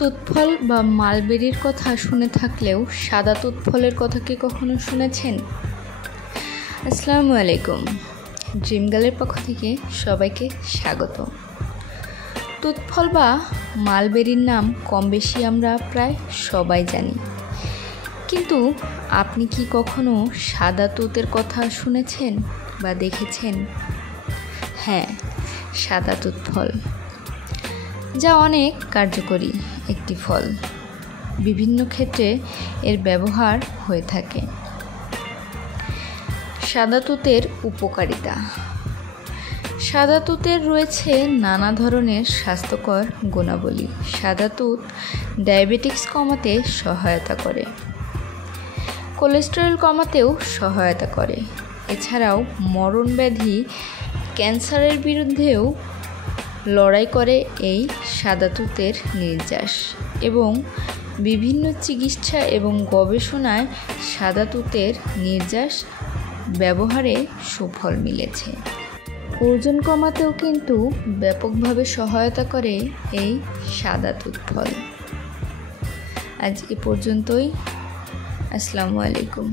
তুতফল বা মালবেরির কথা শুনে থাকলেও সাদা তুতফলের কথা কি কখনো শুনেছেন? আসসালামু আলাইকুম, ড্রিম গার্লের পক্ষ থেকে সবাইকে স্বাগত। তুতফল বা মালবেরির নাম কম বেশি আমরা প্রায় সবাই জানি, কিন্তু আপনি কি কখনো সাদা তুতের কথা শুনেছেন বা দেখেছেন? হ্যাঁ, সাদা তুতফল, যা অনেক কার্যকরী একটি ফল। বিভিন্ন ক্ষেত্রে এর ব্যবহার হয়ে থাকে। সাদা তুতের উপকারিতা। সাদা তুতের রয়েছে নানা ধরনের স্বাস্থ্যকর গুণাবলী। সাদা তুত ডায়াবেটিস কমাতে সহায়তা করে, কোলেস্টেরল কমাতেও সহায়তা করে। এছাড়াও মরণব্যাধি, ক্যান্সারের বিরুদ্ধেও লড়াই করে এই সাদা তুতের নির্যাস, এবং বিভিন্ন চিকিৎসা এবং গবেষণায় সাদা তুতের নির্যাস ব্যবহারে সুফল মিলেছে। ওজন কমাতেও কিন্তু ব্যাপকভাবে সহায়তা করে এই সাদা তুতফল। আজ এ পর্যন্তই। আসসালামু আলাইকুম।